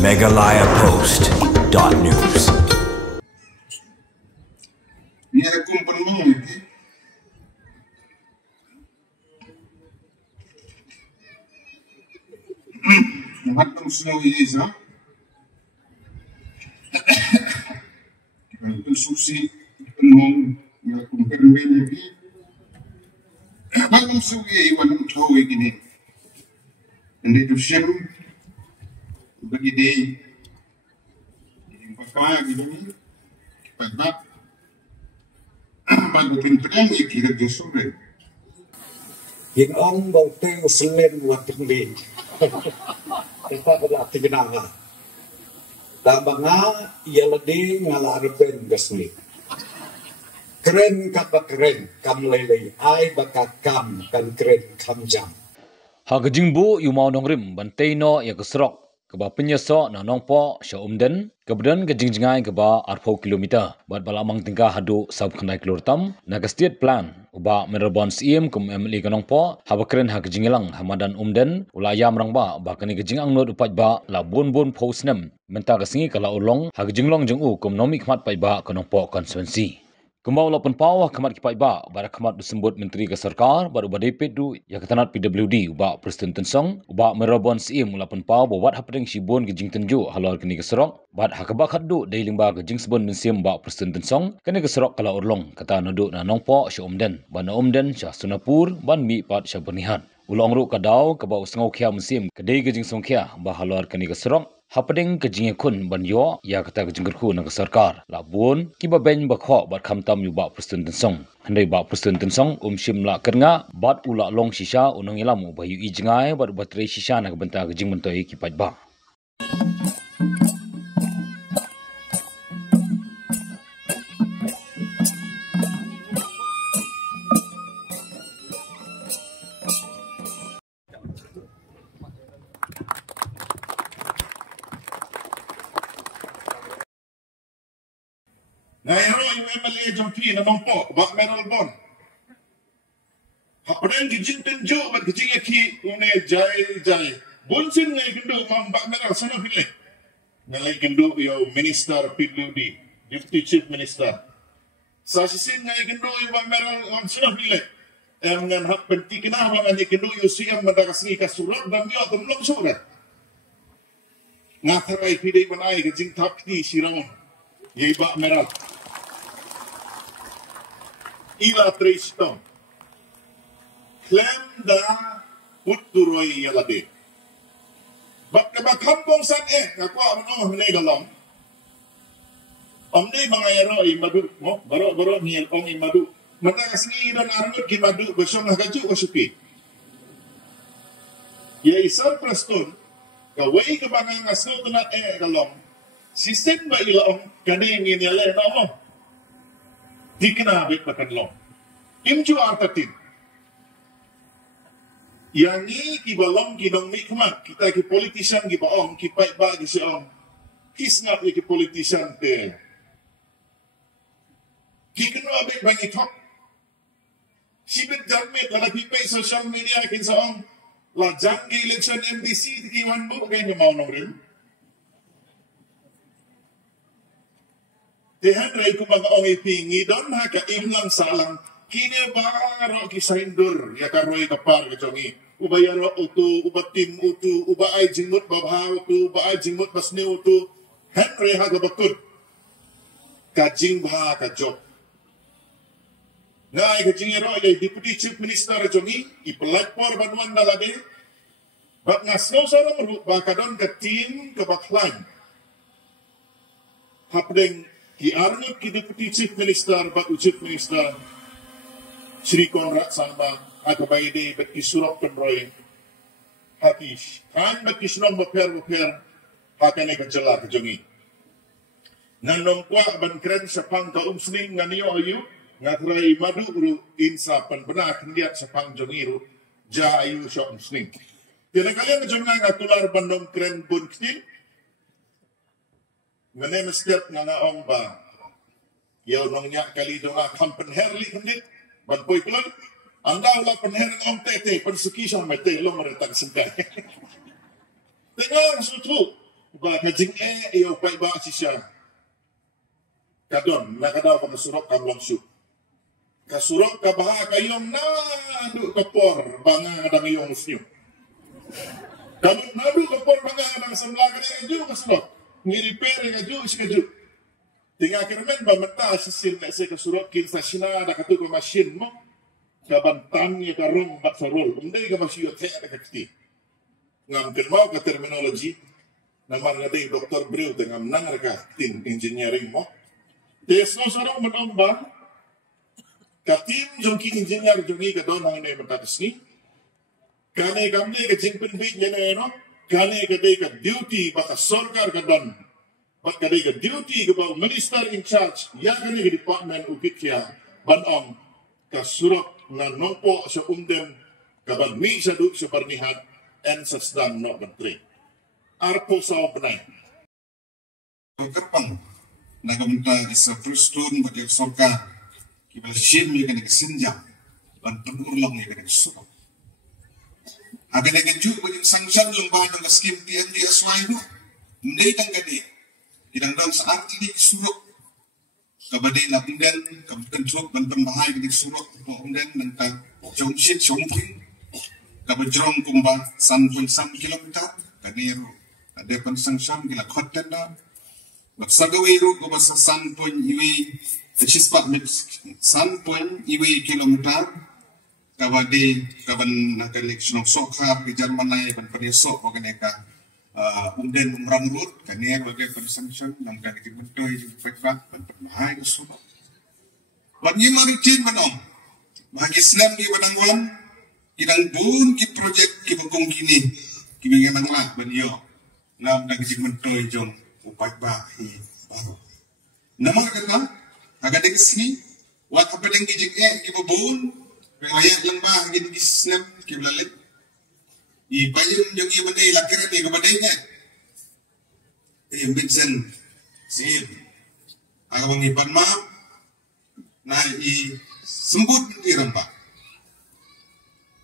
megalayapost.news. Niya kumpul mo yun. Matang snowy isa. Ang susi nung nga kumpul mo yun. Matang suwi iwan ng tuwi gini. Nandito siya bagi day yung pagkaya gini. Pagbat pagpintuan ikira disurin. Yung ang bawteng selen watingli. Kita pada tingnaga. Tama nga iyaladi ngalarben gasli. Keren kapa keren kam lelei ay baka kam kan keren kam jam. Hagajingbu yumau nongrim bantay no ya kesrok keba penyeso na nongpo sya umden kebedan kejingjingai keba arpau kilometer bat balamang tingkah hadu sab khandai kilortam naga state plan uba merebon siem kum emli kanongpo habakren hagajingilang hamadan umden ulayam rangba bakani kejingang not upat ba la bon posnem menta kasingi kala ulong hagajinglong jengu kum nomi khmat pai ba kanongpo konstituensi. Kembau lapan pawah kemat kipai ba bara kemat disebut menteri ke sarkar baru badepet du ya ketanat PWD uba Presiden Tensong uba merobon sim lapan pawah bawat hapdeng sibon ke jing tenju halor kini ke serok bat hakabak haddu dei lingba ke jing sebon mensim ba Presiden Tensong kini ke serok kala urlong kata nuduk na nongpo sya umden ban umden sya sunapur ban mi pat sya bernihan ulong ru kadau ke ba usngau khia mensim ke dei ke jing songkhia ba halor kini ke serok hapdeng ke jing kun ban yo ya kata ke jingkerku na ke sarkar labun kiba ben bakho bat khamtam yu ba Presiden Tensong handai ba Presiden Tensong shim la kernga bat ula long shisha unang ilamu bayu ijngai bat baterai shisha na ke benta ke jing mentoi kipat ba. Ngayon yung MLA Jampi na mangpo, bak meron bon. Hapadan gijin tenjo, bak gijin yaki, une jay. Bunsin ngay kendo, mang bak meron, sana pili. Ngalay kendo yung Minister PWD, Deputy Chief Minister. Sa sisin ngay kendo yung bak meron, sana pili. Ngan hak penti kena, mga ngay kendo yung siyang madakasingi kasurat, dan yung tumlong surat. Ngataray piday manay, gijin tapti siraon. Yay bak meron. Ila Triston. Klem da puturoy yalade. Bak kabakampong san kakwa ano hnegalong. Omde mga yaro madu mo baro niel ong madu. Mata kasni dan arnut ki madu besong hagaju o supi. Ya isar Preston kawai kebangang asal tunat galong. Sistem ba ilong kani nginele na mo. Dikinabit makan long. Imju artatin. Yang ni kibalong kinong mikmat. Kita ki politician kibaong. Kipai ba ki siong. Kisnap ki politician te. Kikinabit bang itok. Sibit jarmit. Lala pipay social media kinsaong. Lajang ki election MDC. Tikiwan mo. Kaya mau nong rin. Tehan ray ko mga ongipingi doon ha kaimlang salang kini baro kisaindur ya karoy kapar kajongi ubayaro utu ubatim utu ubaay jingmut babha utu ubaay jingmut basne utu Henry ha gabakut kajing bha kajok ngai kajingero ya Deputy Chief Minister kajongi ipelakpor banuan dalade bak ngasno sarong ru bakadon ke tim kebaklan hapdeng ki arnut ki Deputy Chief Minister bat Chief Minister Sri Konrad Sambang atau bayade bat kisurok penroy hatish kan bat kisnong baper hakane kajala kajongi nanong kwa ban kren sa pang kaumsning nganiyo ayu ngatray madu ru insa panbena kendiat sa pang jongiru ja ayu sa umsning tinagaya kajonga ngatular bandong kren bun ktin ngane mestiap nga naong ba yaw nong nya kalidong kampenherli kandit banpoy kulon anda wala penherang om tete persekusi may telong maritang singkay tengah sutu ba kajing iyo pai ba sisya kadon na kadaw ka surok kam langsung kasurok ka baha kayong na adu kapor banga kadang iyong usnyo kamu nadu kapor banga kadang samla kadang aju kasurok ngiripere aju iskaju tinggal kirmen ba mata sisin na se kasurok kin sa sina da katu ko machine mo kabantan ya karong bat farol undai ka masyo te ada kati ngam kirmau ka terminologi namar ngadai doktor breu dengan nangar ka tim engineering mo desno sarong menomba ka tim jongki engineer jongi ka don hang ne matatisni kane kamne ka jingpin bi nyane no kane ka dei ka duty baka sarkar ka don bat ka dei ka duty ka ba minister in charge ya kane ka department ukitya banong ka surok na nopo sa umdem ka bagmi sa du sa parnihat and sa sedang no menteri arpo sa benay Kerpang nagamta isa prustun bagi soka kibal shim ya kana kesinjam ban penurlang ya kana kesuka agan agan ju bagi sangsan yung bahan ng skim tiang di asway no hindi tang gadi idang dang sa arti di surok kabadi na pindan kabdan surok ban pembahay di surok po undan nang ta jong shit jong pin kabajrong kumba 3.3 kilometer kaniro ada pansangsan gila khotten na magsagawiro ko ba sa 3.1 kilometer kabadi kaban nakaleksyon sokha di Jermanay ban panisok ko kaneka undan umramrut kanir bagai pansangsan nang kagitibutoy pagfak ban pamahay so banyi maritin manong magislam di Badangwan idang bun ki project ki bagong kini ki mengenang lah banyo nam nagitibutoy jong upat bahi baru. Nama kata agak dari sini, wat apa yang kijek kibubun, riwayat lembah gini Islam kiblalit. Ipayun yung ibadai lakiran ni kabadainya. Yung binsan sihir. Agawang ipan maaf na sembut iramba.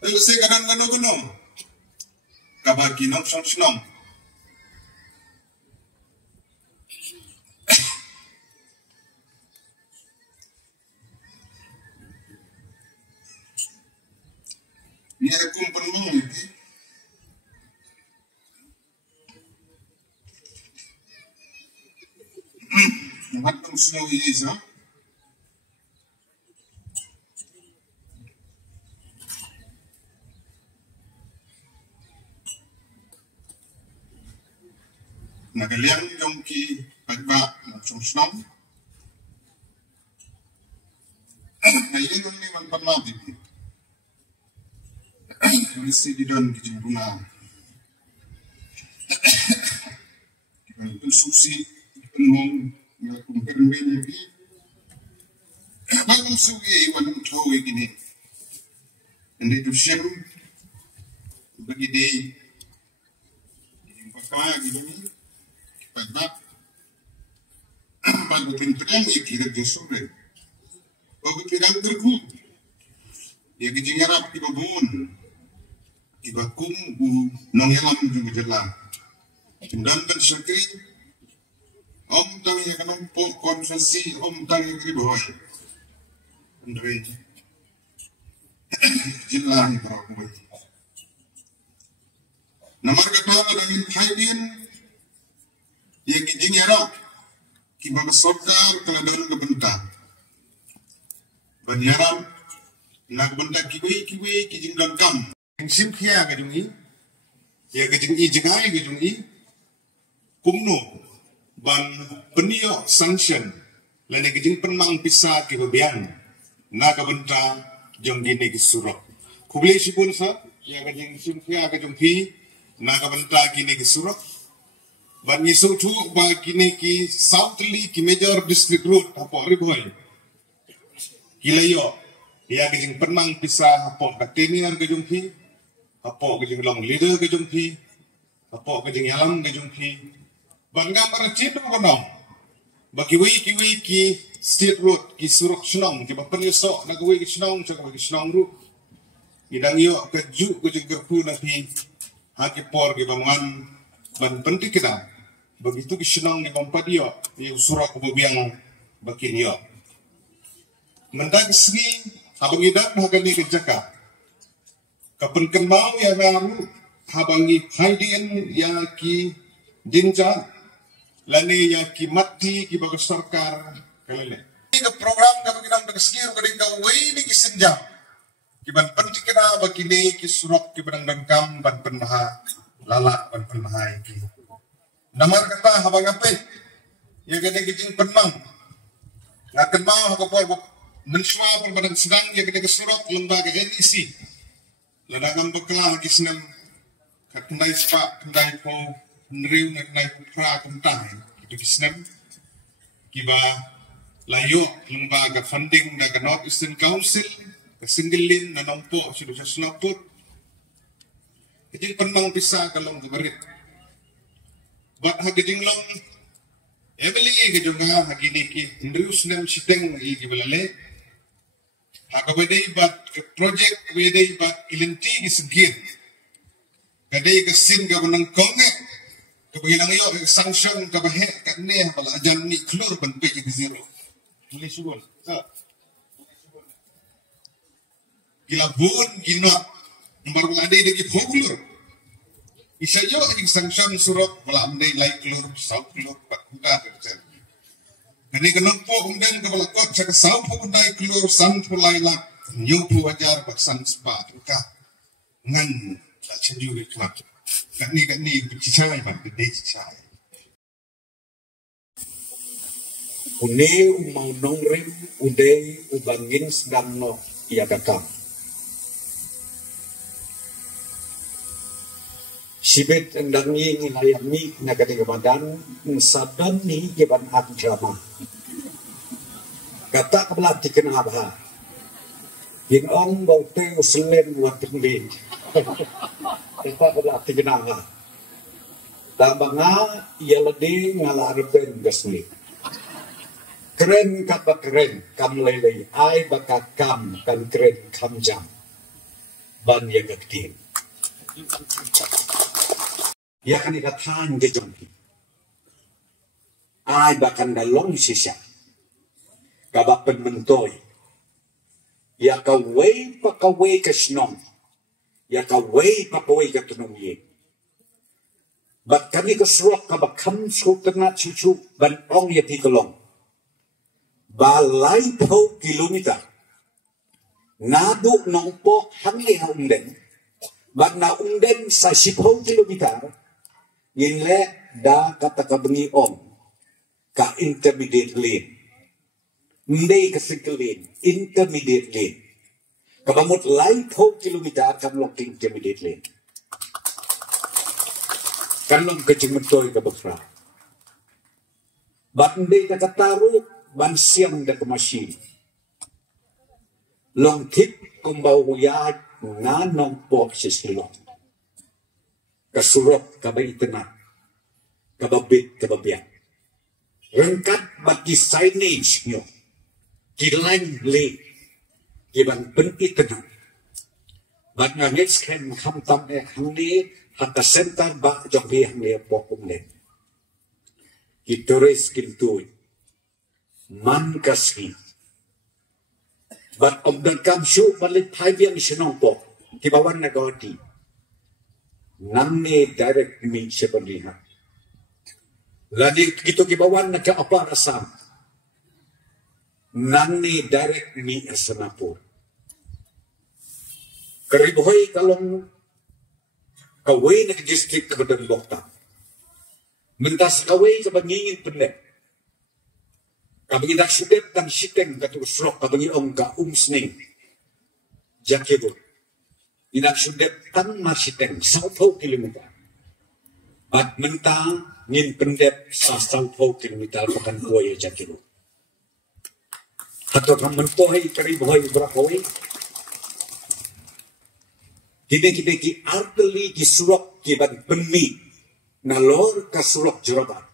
Lalu saya kadang-kadang kabagi nom som. Ni ada kumpulan ni. Macam snow is, ha? Nagaliang yung ki pagba macam snow. Ngayon yung ni magpamati. Mesti di dalam kijing guna. Kita konstruksi penuh melakukan beli. Bangun sugi wanita tahu begini. Anda itu siapa? Bagi dia, pakai begini, pakai pakai pinterang yang tidak jesurai. Pakai pinterang terku. Dia kijing Arab di babun. Ibakum nongyalam juga jelas. Dan syakir om tahu yang kanong po konfesi om tahu yang riboy. Andre jelas ni para kuy. Namar kata dengan haidin yang kijing Arab kibag sokar kaladon kebentar. Banyaram nagbenda kiwi kijing dangkam. Sim kia gadungi, ya gadungi jengai gadungi, kumno ban penio sanction, lain gadung penmang pisah kebebian, naga benta jong gini kesurok. Kubli sipun sa, ya gadung sim kia gadungi, naga benta gini kesurok. Ban ngisu tu ba gini ki Southly ki major district road apa riboy. Kilayo, ya gadung penmang pisah apa katenian gadungi. Apa kejeng long leader kejeng pi, apa kejeng yalam kejeng pi, bangga meracit apa dong? Bagi kiwi ki state road ki suruk senong, ki bapak nyesok nak kiwi ki senong, cakap ki senong ru, idang yo keju kejeng gerpu nanti haki por ki bangungan ban penting kita, begitu kisenang ni kompadio ni usura kububiang bakinyo mendag sni habang idak hagani kejaka kapan kemau ya baru habangi haidin ya ki jinja lani ya ki mati ki bagus sarkar kalale ini program kabang idam dak skir kading ka wei ni kisenja kiban penting kena bagini ki surok ki benang dangkam ban penmaha lala ban penmaha ki namar kata habang ape ya kadang kijing penmang ngaken mau ko menswa perbadan sedang ya kadang surok lembaga NEC ladangam bekla ki senam katundai spa tundai ko nriu nai putra kentang itu kisnem kiba layo lembaga funding daga North Eastern Council kesinggilin na nampo sudah sa sunapot kijing penmang pisa kalong gabarit bat hagijing long Emily kejunga hagini ki nriu senam siteng i gibalale hakabedai bat project wedai bat ilinti gisgir kadai kesin ka benang konge kebilang yo sanction ka bahe kanne bala ajan ni klur ban pe ke zero ni sugol gila bun gina nomor lade de ki phogulur isayo ing sanction surat bala amdai lai klur sau klur bakunda kerja kani kenampo umden ka bala kot sa sau phogundai klur san pulai la new pu ajar baksan spa ka ngan la chenju ke klak kani cicai ban de cicai Une umau nongrim ude ubangin sedang no ia kakam. Sibet endangi ngilayami nagati kebadan sadan ni keban drama. Kata kebelah dikenang abha. Yin ong bau te uslen watin li. Kata kebelah dikenang abha. Tambanga ia ledi ngalarben gasli. Keren kata keren kam lele ai baka kam kan keren kam jam. Ban ya gaktin. Ya kan ikatan ke jompi. Ai bakan dalong sisa. Kabapen mentoy. Ya kawai pakawai ke senong. Ya kawai pakawai ke tenung ye. Bat kami ke surak kabakam sutenat cucu ban ong ya tikelong. Balai pau kilometer. Naduk nongpo hangi na unden. Bat na unden sa 10 kilometer. Yinle da kata kabengi om ka intermediate lane ndai ka single lane intermediate lane kabamut lai 4 kilometer kan long intermediate lane kan long kecimetoy ka bakra bat ndai ka kataru ban siang da ka machine long tip kumbau ya na nong pok sisilong kasurok kabay tenat kababit kababiak rengkat bagi signage nyo kilang le kiban penti tenat bat ngangit sken hamtam hangli hatta sentar ba jombi hangli pokum le kitores kintuy man kasli bat obdan kamsyu balit paibiang sinong po kibawan nagawati namne direct mi sebenarnya. Lagi kita kibawan na ka apa rasam. Namne direct mi asanapur. Karibuhay kalong kaway na district kabadan bokta. Mentas kaway sa bangingin pendek. Kabagi naksidep ng siteng katusrok kabagi ong ka umsning. Jakibur. Inaksudep tan masiteng 10 kilometer. At mentang ngin pendep sa 10 kilometer pakan kuya jakiru. Hato kang mentohay karibuhay brakaway. Kini ki arteli ki surok ki ban penmi nalor ka surok jurabat.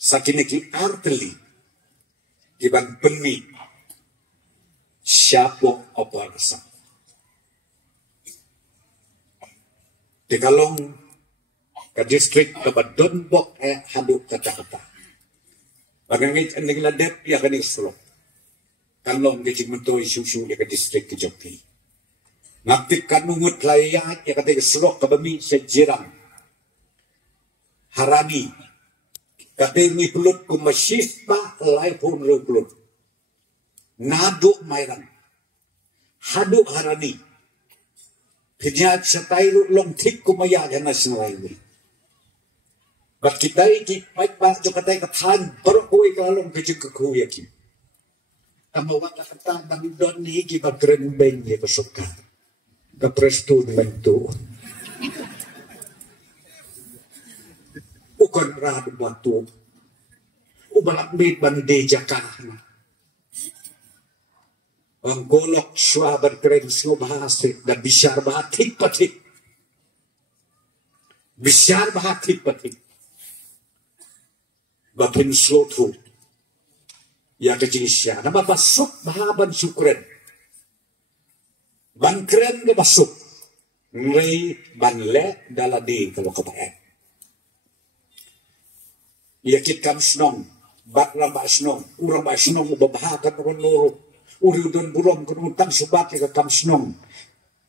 Sa kini ki arteli ki ban penmi siapok operasa. Kalong ke distrik ke Badon Bok haduk kata-kata. Bagangit ang nagladep ya kaning slok. Kalong kejing mentoy susu ke distrik ke Jopi. Ngaktif kanungut layat ya kata slok ke bami sejirang. Harani. Kata ni pelut ku masyif pa lai pun pelut. Naduk mairang. Haduk harani. Kenyat satay long tik kumaya na sinalay mo. Ba't kita'y baik ba jo katay katan baru ko ikalong kejik kuya ki. Amawat na kata bang don ni ki bagren beng ye kasuka. Kaprestun bento. Ukan rado batu. Ubalak bit bande jakana. Ang golok siya berkeren siya bahasik dan bisyar bahatik patik. Bisyar bahatik patik. Bakin slotu. Ya kejing siya. Nama basuk bahaban syukren. Ban keren ke basuk. Ngeri ban le daladi kalau kebaik. Ya kitkam senong. Bat rambak senong. Urang bak senong babahakan orang nurut. Uri don burong kenutang subat ke kam senong.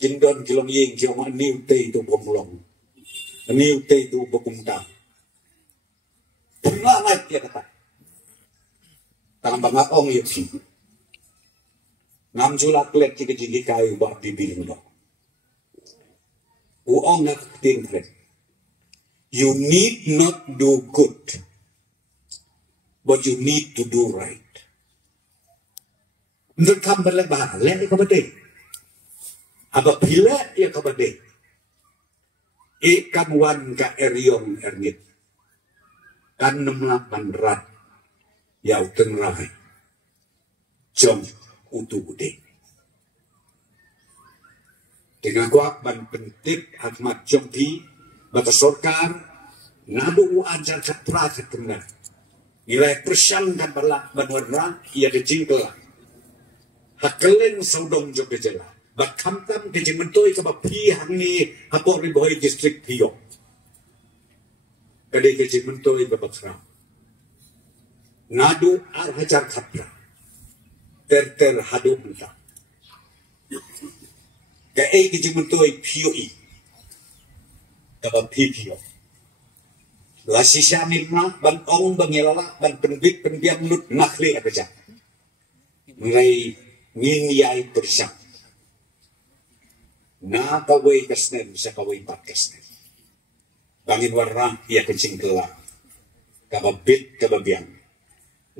Jindon kilong ying kilong niu te itu bomlong. Niu te itu bekumtang. Pernah naik dia kata. Tangan bangga ong yuk sih. Ngam julak lek jika jindi kayu buat bibir muda. Uong nak tingkret. You need not do good. But you need to do right. Menurut kamu berlebaran, lek ka bade. Aba pila ya ka bade. Ikan wan ka eriong ernit. Kan nemlapan rat. Yau tenrai. Jom utu bude. Dengan kuak ban pentip Ahmad Jompi. Bata sorkar. Nadu ajar kapra ketengah. Nilai persyang dan balak banwarna. Ia dejingkelah. Hakelen saudong jok kejela. Bak kamtam kejeng mentoi ke bapi hang ni hapok riboy distrik Piyok. Kadai kejeng mentoi ke bakram. Nadu ar hajar kapra. Ter hadu mentang. Kadai kejeng mentoi Piyoi. Ke bapi Piyok. Lasi syamil mah ban ong bangilala ban penbit penbiang lut nakli aja. Ngai ngingiyay persyang. Na kaway kasnen sa kaway pat kasnen. Bangin warna iya kencing kelak. Kababit kababiang.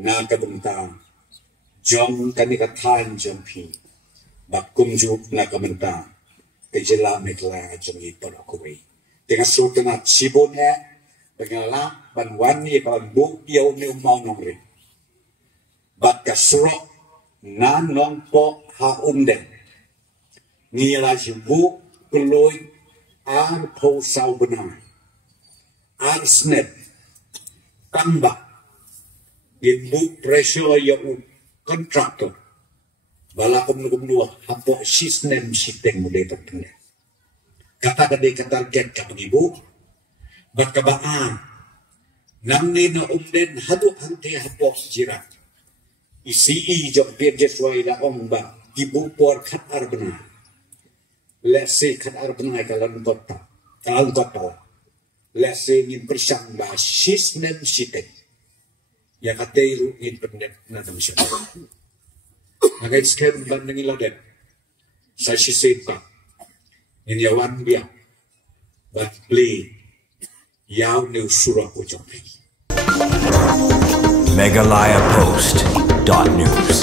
Na kabentang. Jom kani katan jompi. Bakumjuk na kabentang. Kejelamit la jongi parakaway. Dengan sultan at sibonnya. Dengan la banwan iya kabambuk yaw ni umaw nongri. Bat kasurok. Nanong po haumden. Nila jibu keloy ar po sau benar. Ar snap. Tambah. Ibu presyo yung kontraktor. Balakom nugumluwa. Hapo sisnem siteng muli tertengah. Kata kadai katarget kapag ibu. Batkabaan. Nang nina umden haduk hante hapo jirat. Isi jok dia sesuai dah omba ibu por kat arbena. Lese kat arbena kalau kota. Lese ingin bersang bah sisnem sitek. Ya katairu ingin pendek nadam siapa. Agak sekian banding ilodet. Saya sisepa. Ini awan biar. But play. Yau new surah ucapi. Meghalaya Post.news